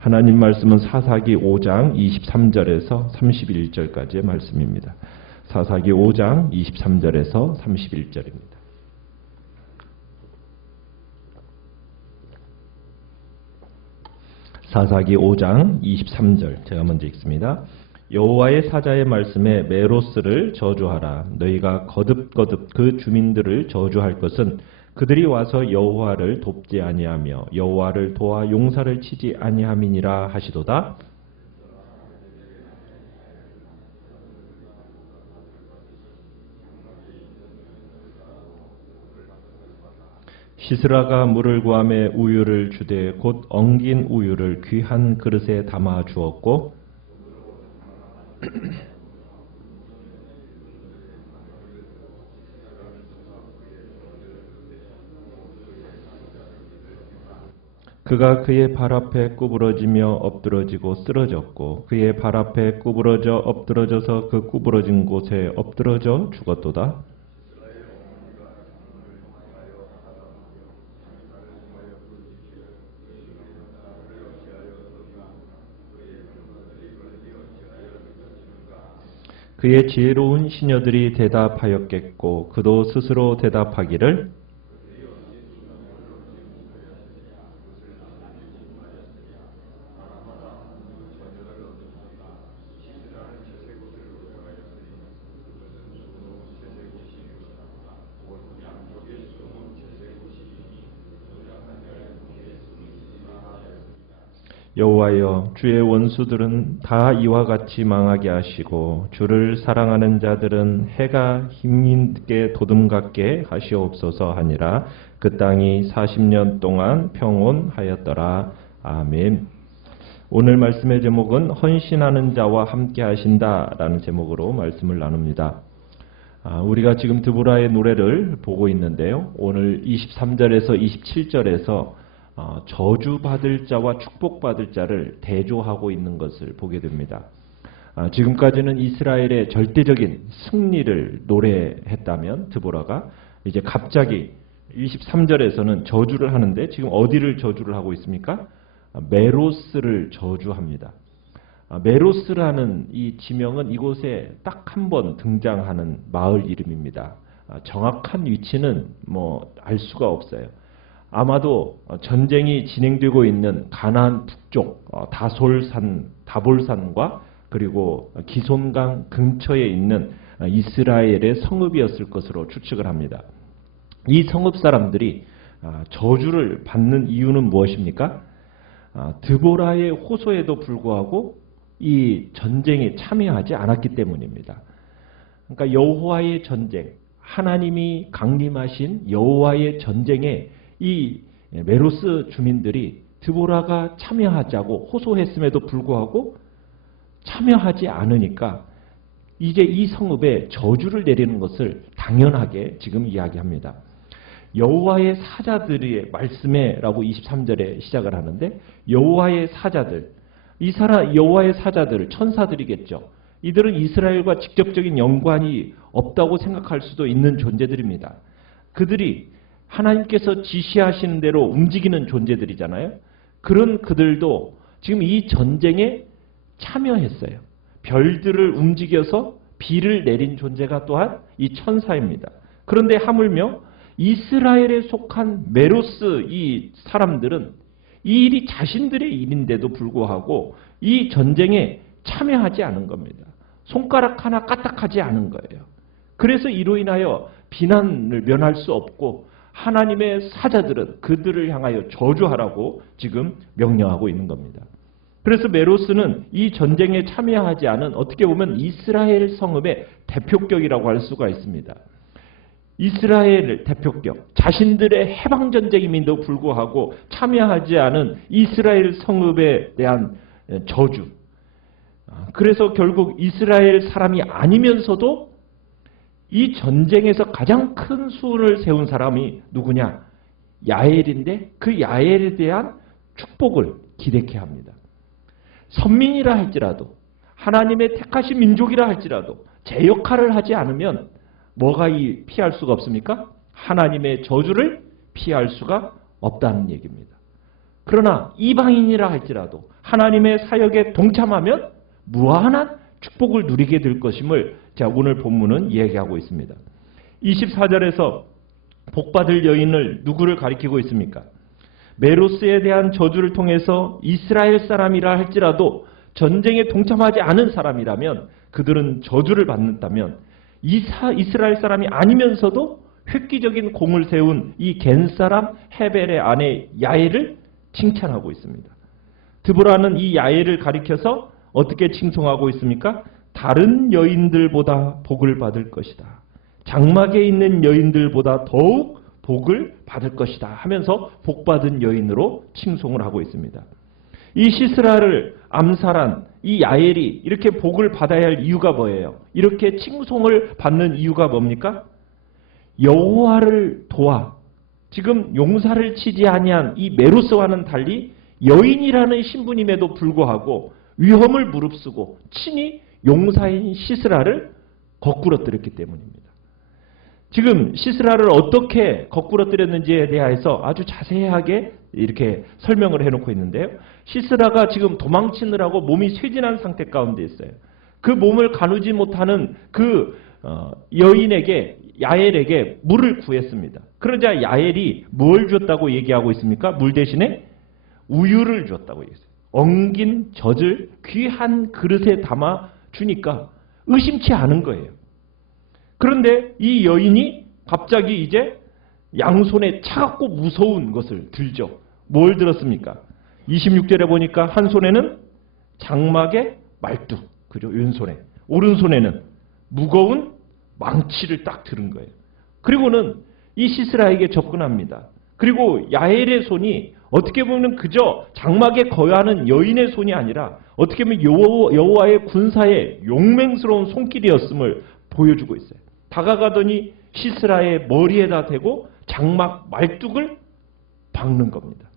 하나님 말씀은 사사기 5장 23절에서 31절까지의 말씀입니다. 사사기 5장 23절에서 31절입니다. 사사기 5장 23절 제가 먼저 읽습니다. 여호와의 사자의 말씀에 메로스를 저주하라. 너희가 거듭거듭 그 주민들을 저주할 것은 그들이 와서 여호와를 돕지 아니하며 여호와를 도와 용사를 치지 아니함이니라 하시도다. 시스라가 물을 구하매 우유를 주되 곧 엉긴 우유를 귀한 그릇에 담아 주었고 그가 그의 발 앞에 구부러지며 엎드러지고 쓰러졌고 그의 발 앞에 구부러져 엎드러져서 그 구부러진 곳에 엎드러져 죽었도다. 그의 지혜로운 시녀들이 대답하였겠고 그도 스스로 대답하기를 여호와여, 주의 원수들은 다 이와 같이 망하게 하시고 주를 사랑하는 자들은 해가 힘있게 도둠같게 하시옵소서 하니라. 그 땅이 40년 동안 평온하였더라. 아멘. 오늘 말씀의 제목은 헌신하는 자와 함께 하신다라는 제목으로 말씀을 나눕니다. 우리가 지금 드보라의 노래를 보고 있는데요. 오늘 23절에서 27절에서 저주받을 자와 축복받을 자를 대조하고 있는 것을 보게 됩니다. 지금까지는 이스라엘의 절대적인 승리를 노래했다면 드보라가 이제 갑자기 23절에서는 저주를 하는데 지금 어디를 저주를 하고 있습니까? 메로스를 저주합니다. 메로스라는 이 지명은 이곳에 딱 한 번 등장하는 마을 이름입니다. 정확한 위치는 알 수가 없어요. 아마도 전쟁이 진행되고 있는 가나안 북쪽 다볼산과 그리고 기손강 근처에 있는 이스라엘의 성읍이었을 것으로 추측을 합니다. 이 성읍 사람들이 저주를 받는 이유는 무엇입니까? 드보라의 호소에도 불구하고 이 전쟁에 참여하지 않았기 때문입니다. 그러니까 여호와의 전쟁, 하나님이 강림하신 여호와의 전쟁에 이 메로스 주민들이 드보라가 참여하자고 호소했음에도 불구하고 참여하지 않으니까 이제 이 성읍에 저주를 내리는 것을 당연하게 지금 이야기합니다. 여호와의 사자들의 말씀에라고 23절에 시작을 하는데 여호와의 사자들, 여호와의 사자들, 천사들이겠죠. 이들은 이스라엘과 직접적인 연관이 없다고 생각할 수도 있는 존재들입니다. 그들이 하나님께서 지시하시는 대로 움직이는 존재들이잖아요. 그런 그들도 지금 이 전쟁에 참여했어요. 별들을 움직여서 비를 내린 존재가 또한 이 천사입니다. 그런데 하물며 이스라엘에 속한 메로스 이 사람들은 이 일이 자신들의 일인데도 불구하고 이 전쟁에 참여하지 않은 겁니다. 손가락 하나 까딱하지 않은 거예요. 그래서 이로 인하여 비난을 면할 수 없고 하나님의 사자들은 그들을 향하여 저주하라고 지금 명령하고 있는 겁니다. 그래서 메로스는 이 전쟁에 참여하지 않은 어떻게 보면 이스라엘 성읍의 대표격이라고 할 수가 있습니다. 이스라엘 대표격, 자신들의 해방전쟁임에도 불구하고 참여하지 않은 이스라엘 성읍에 대한 저주. 그래서 결국 이스라엘 사람이 아니면서도 이 전쟁에서 가장 큰 수를 세운 사람이 누구냐? 야엘인데 그 야엘에 대한 축복을 기대케 합니다. 선민이라 할지라도 하나님의 택하신 민족이라 할지라도 제 역할을 하지 않으면 뭐가 피할 수가 없습니까? 하나님의 저주를 피할 수가 없다는 얘기입니다. 그러나 이방인이라 할지라도 하나님의 사역에 동참하면 무한한 축복을 누리게 될 것임을 자, 오늘 본문은 이야기하고 있습니다. 24절에서 복받을 여인을 누구를 가리키고 있습니까? 메로스에 대한 저주를 통해서 이스라엘 사람이라 할지라도 전쟁에 동참하지 않은 사람이라면 그들은 저주를 받는다면 이스라엘 사람이 아니면서도 획기적인 공을 세운 이 겐 사람 헤벨의 아내 야엘을 칭찬하고 있습니다. 드보라는 이 야엘을 가리켜서 어떻게 칭송하고 있습니까? 다른 여인들보다 복을 받을 것이다. 장막에 있는 여인들보다 더욱 복을 받을 것이다 하면서 복받은 여인으로 칭송을 하고 있습니다. 이 시스라를 암살한 이 야엘이 이렇게 복을 받아야 할 이유가 뭐예요? 이렇게 칭송을 받는 이유가 뭡니까? 여호와를 도와 지금 용사를 치지 아니한 이 메로스와는 달리 여인이라는 신분임에도 불구하고 위험을 무릅쓰고 친히 용사인 시스라를 거꾸러뜨렸기 때문입니다. 지금 시스라를 어떻게 거꾸러뜨렸는지에 대해서 아주 자세하게 이렇게 설명을 해놓고 있는데요. 시스라가 지금 도망치느라고 몸이 쇠진한 상태 가운데 있어요. 그 몸을 가누지 못하는 그 여인에게 야엘에게 물을 구했습니다. 그러자 야엘이 뭘 줬다고 얘기하고 있습니까? 물 대신에 우유를 줬다고 얘기했어요. 엉긴 젖을 귀한 그릇에 담아 주니까 의심치 않은 거예요. 그런데 이 여인이 갑자기 이제 양손에 차갑고 무서운 것을 들죠. 뭘 들었습니까? 26절에 보니까 한 손에는 장막의 말뚝, 그죠? 왼손에. 오른손에는 무거운 망치를 딱 들은 거예요. 그리고는 이 시스라에게 접근합니다. 그리고 야엘의 손이 어떻게 보면 그저 장막에 거하는 여인의 손이 아니라 어떻게 보면 여호와의 군사의 용맹스러운 손길이었음을 보여주고 있어요. 다가가더니 시스라의 머리에다 대고 장막 말뚝을 박는 겁니다.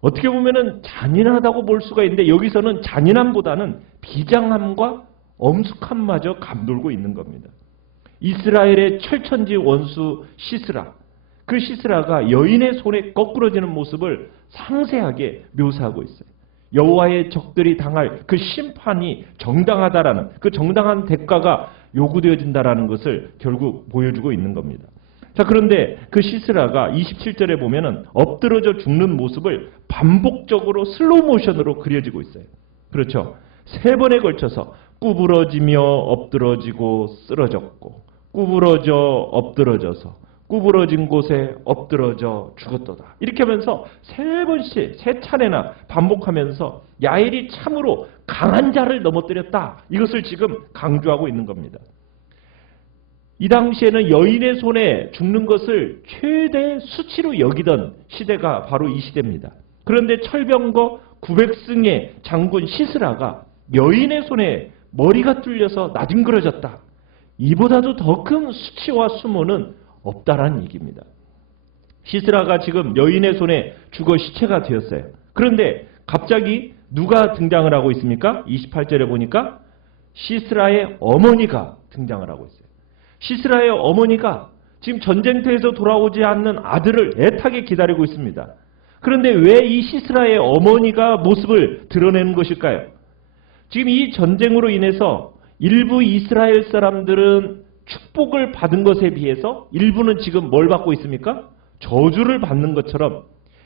어떻게 보면 잔인하다고 볼 수가 있는데 여기서는 잔인함보다는 비장함과 엄숙함마저 감돌고 있는 겁니다. 이스라엘의 철천지 원수 시스라, 그 시스라가 여인의 손에 거꾸러지는 모습을 상세하게 묘사하고 있어요. 여호와의 적들이 당할 그 심판이 정당하다라는 그 정당한 대가가 요구되어진다라는 것을 결국 보여주고 있는 겁니다. 자, 그런데 그 시스라가 27절에 보면은 엎드러져 죽는 모습을 반복적으로 슬로우 모션으로 그려지고 있어요. 그렇죠? 3번에 걸쳐서 구부러지며 엎드러지고 쓰러졌고 구부러져 엎드러져서 구부러진 곳에 엎드러져 죽었도다. 이렇게 하면서 3번씩 3차례나 반복하면서 야엘이 참으로 강한 자를 넘어뜨렸다. 이것을 지금 강조하고 있는 겁니다. 이 당시에는 여인의 손에 죽는 것을 최대 수치로 여기던 시대가 바로 이 시대입니다. 그런데 철병거 900승의 장군 시스라가 여인의 손에 머리가 뚫려서 나뒹굴어졌다. 이보다도 더 큰 수치와 수모는 없다라는 얘기입니다. 시스라가 지금 여인의 손에 죽어 시체가 되었어요. 그런데 갑자기 누가 등장을 하고 있습니까? 28절에 보니까 시스라의 어머니가 등장을 하고 있어요. 시스라의 어머니가 지금 전쟁터에서 돌아오지 않는 아들을 애타게 기다리고 있습니다. 그런데 왜 이 시스라의 어머니가 모습을 드러내는 것일까요? 지금 이 전쟁으로 인해서 일부 이스라엘 사람들은 축복을 받은 것에 비해서 일부는 지금 뭘 받고 있습니까? 저주를 받는 것처럼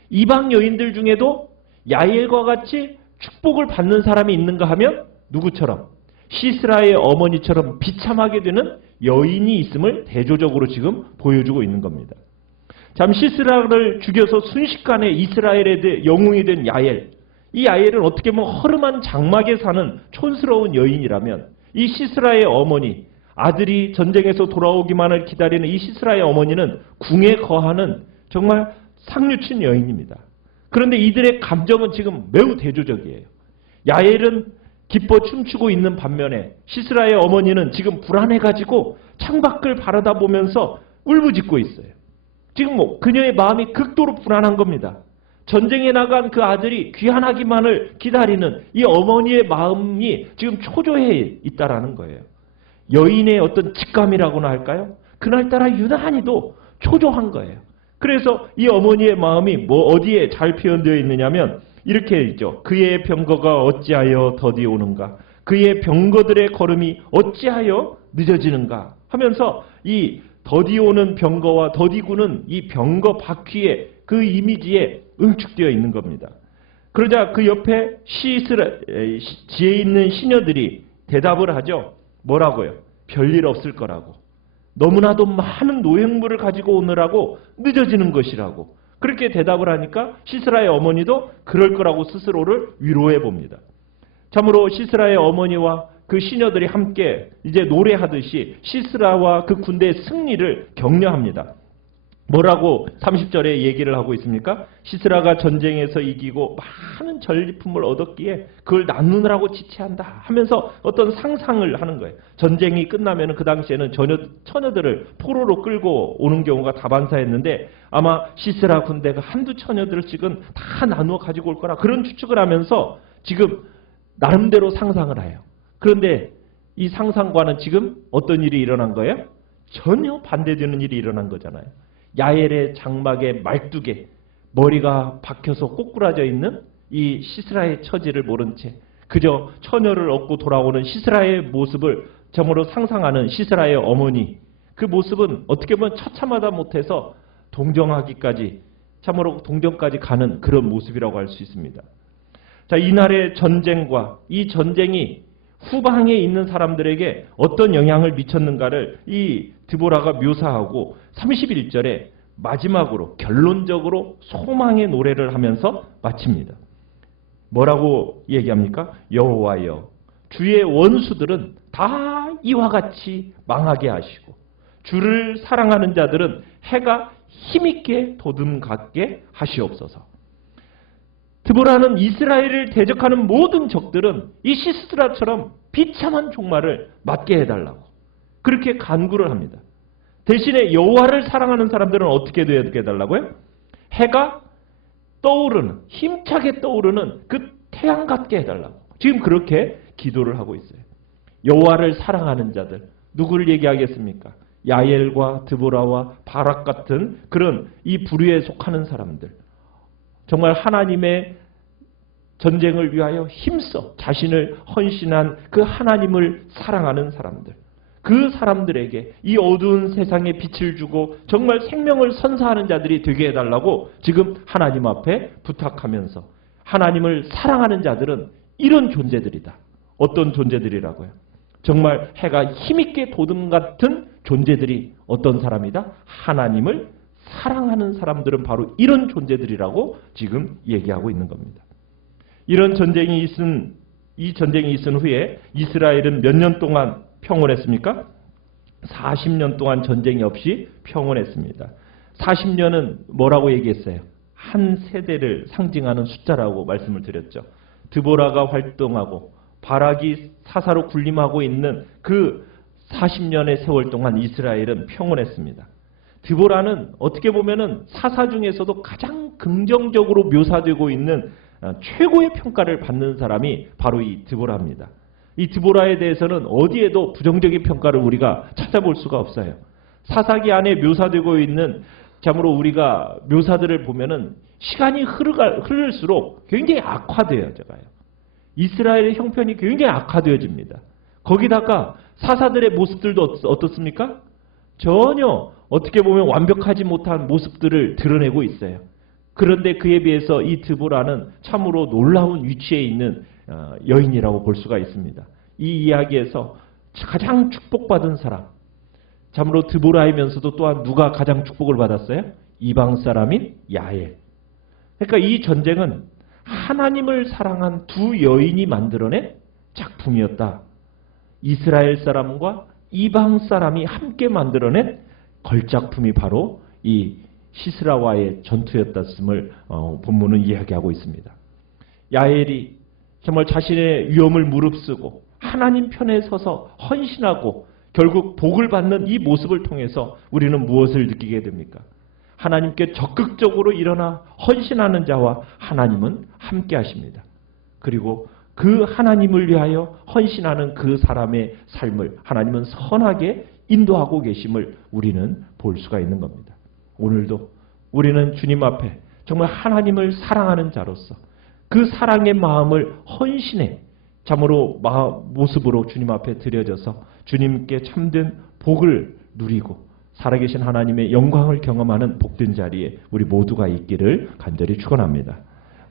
이방 여인들 중에도 야엘과 같이 축복을 받는 사람이 있는가 하면 누구처럼? 시스라의 어머니처럼 비참하게 되는 여인이 있음을 대조적으로 지금 보여주고 있는 겁니다. 참 시스라를 죽여서 순식간에 이스라엘의 영웅이 된 야엘, 이 야엘은 어떻게 보면 허름한 장막에 사는 촌스러운 여인이라면 이 시스라의 어머니, 아들이 전쟁에서 돌아오기만을 기다리는 이 시스라의 어머니는 궁에 거하는 정말 상류층 여인입니다. 그런데 이들의 감정은 지금 매우 대조적이에요. 야엘은 기뻐 춤추고 있는 반면에 시스라의 어머니는 지금 불안해가지고 창밖을 바라다 보면서 울부짖고 있어요. 지금 그녀의 마음이 극도로 불안한 겁니다. 전쟁에 나간 그 아들이 귀환하기만을 기다리는 이 어머니의 마음이 지금 초조해 있다라는 거예요. 여인의 어떤 직감이라고나 할까요? 그날따라 유난히도 초조한 거예요. 그래서 이 어머니의 마음이 뭐 어디에 잘 표현되어 있느냐면 이렇게 있죠. 그의 병거가 어찌하여 더디 오는가? 그의 병거들의 걸음이 어찌하여 늦어지는가? 하면서 이 더디 오는 병거와 더디구는 이 병거 바퀴에 그 이미지에 응축되어 있는 겁니다. 그러자 그 옆에 지혜 있는 시녀들이 대답을 하죠. 뭐라고요? 별일 없을 거라고. 너무나도 많은 노획물을 가지고 오느라고 늦어지는 것이라고. 그렇게 대답을 하니까 시스라의 어머니도 그럴 거라고 스스로를 위로해 봅니다. 참으로 시스라의 어머니와 그 시녀들이 함께 이제 노래하듯이 시스라와 그 군대의 승리를 격려합니다. 뭐라고 30절에 얘기를 하고 있습니까? 시스라가 전쟁에서 이기고 많은 전리품을 얻었기에 그걸 나누느라고 지체한다 하면서 어떤 상상을 하는 거예요. 전쟁이 끝나면 그 당시에는 처녀들을 포로로 끌고 오는 경우가 다반사였는데 아마 시스라 군대가 한두 처녀들씩은 다 나누어 가지고 올 거라 그런 추측을 하면서 지금 나름대로 상상을 해요. 그런데 이 상상과는 지금 어떤 일이 일어난 거예요? 전혀 반대되는 일이 일어난 거잖아요. 야엘의 장막에 말뚝에 머리가 박혀서 꼬꾸라져 있는 이 시스라의 처지를 모른 채 그저 처녀를 얻고 돌아오는 시스라의 모습을 정으로 상상하는 시스라의 어머니, 그 모습은 어떻게 보면 처참하다 못해서 동정하기까지, 참으로 동정까지 가는 그런 모습이라고 할 수 있습니다. 자, 이날의 전쟁과 이 전쟁이 후방에 있는 사람들에게 어떤 영향을 미쳤는가를 이 드보라가 묘사하고 31절에 마지막으로 결론적으로 소망의 노래를 하면서 마칩니다. 뭐라고 얘기합니까? 여호와여, 주의 원수들은 다 이와 같이 망하게 하시고 주를 사랑하는 자들은 해가 힘있게 돋음같게 하시옵소서. 드보라는 이스라엘을 대적하는 모든 적들은 이 시스라처럼 비참한 종말을 맞게 해달라고 그렇게 간구를 합니다. 대신에 여호와를 사랑하는 사람들은 어떻게 되게 해달라고요? 해가 떠오르는, 힘차게 떠오르는 그 태양 같게 해달라고 지금 그렇게 기도를 하고 있어요. 여호와를 사랑하는 자들, 누구를 얘기하겠습니까? 야엘과 드보라와 바락 같은 그런 이 부류에 속하는 사람들, 정말 하나님의 전쟁을 위하여 힘써 자신을 헌신한 그 하나님을 사랑하는 사람들, 그 사람들에게 이 어두운 세상에 빛을 주고 정말 생명을 선사하는 자들이 되게 해달라고 지금 하나님 앞에 부탁하면서, 하나님을 사랑하는 자들은 이런 존재들이다. 어떤 존재들이라고요? 정말 해가 힘있게 돋음 같은 존재들이 어떤 사람이다? 하나님을 사랑하는 사람들은 바로 이런 존재들이라고 지금 얘기하고 있는 겁니다. 이런 전쟁이 있은 후에 이스라엘은 몇 년 동안 평온했습니까? 40년 동안 전쟁이 없이 평온했습니다. 40년은 뭐라고 얘기했어요? 한 세대를 상징하는 숫자라고 말씀을 드렸죠. 드보라가 활동하고 바락이 사사로 군림하고 있는 그 40년의 세월 동안 이스라엘은 평온했습니다. 드보라는 어떻게 보면은 사사 중에서도 가장 긍정적으로 묘사되고 있는 최고의 평가를 받는 사람이 바로 이 드보라입니다. 이 드보라에 대해서는 어디에도 부정적인 평가를 우리가 찾아볼 수가 없어요. 사사기 안에 묘사되고 있는, 참으로 우리가 묘사들을 보면은 시간이 흐를수록 굉장히 악화되어져가요. 이스라엘의 형편이 굉장히 악화되어집니다. 거기다가 사사들의 모습들도 어떻습니까? 전혀 어떻게 보면 완벽하지 못한 모습들을 드러내고 있어요. 그런데 그에 비해서 이 드보라는 참으로 놀라운 위치에 있는 여인이라고 볼 수가 있습니다. 이 이야기에서 가장 축복받은 사람, 참으로 드보라이면서도 또한 누가 가장 축복을 받았어요? 이방 사람인 야엘. 그러니까 이 전쟁은 하나님을 사랑한 두 여인이 만들어낸 작품이었다. 이스라엘 사람과 이방 사람이 함께 만들어낸 걸작품이 바로 이 시스라와의 전투였다음을 본문은 이야기하고 있습니다. 야엘이 정말 자신의 위험을 무릅쓰고 하나님 편에 서서 헌신하고 결국 복을 받는 이 모습을 통해서 우리는 무엇을 느끼게 됩니까? 하나님께 적극적으로 일어나 헌신하는 자와 하나님은 함께 하십니다. 그리고 그 하나님을 위하여 헌신하는 그 사람의 삶을 하나님은 선하게 인도하고 계심을 우리는 볼 수가 있는 겁니다. 오늘도 우리는 주님 앞에 정말 하나님을 사랑하는 자로서 그 사랑의 마음을 헌신해 참으로 모습으로 주님 앞에 드려져서 주님께 참된 복을 누리고 살아계신 하나님의 영광을 경험하는 복된 자리에 우리 모두가 있기를 간절히 축원합니다.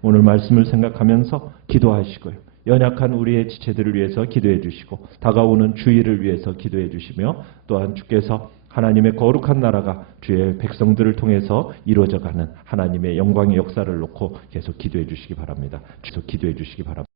오늘 말씀을 생각하면서 기도하시고요. 연약한 우리의 지체들을 위해서 기도해 주시고 다가오는 주일을 위해서 기도해 주시며 또한 주께서 하나님의 거룩한 나라가 주의 백성들을 통해서 이루어져가는 하나님의 영광의 역사를 놓고 계속 기도해 주시기 바랍니다. 계속 기도해 주시기 바랍니다.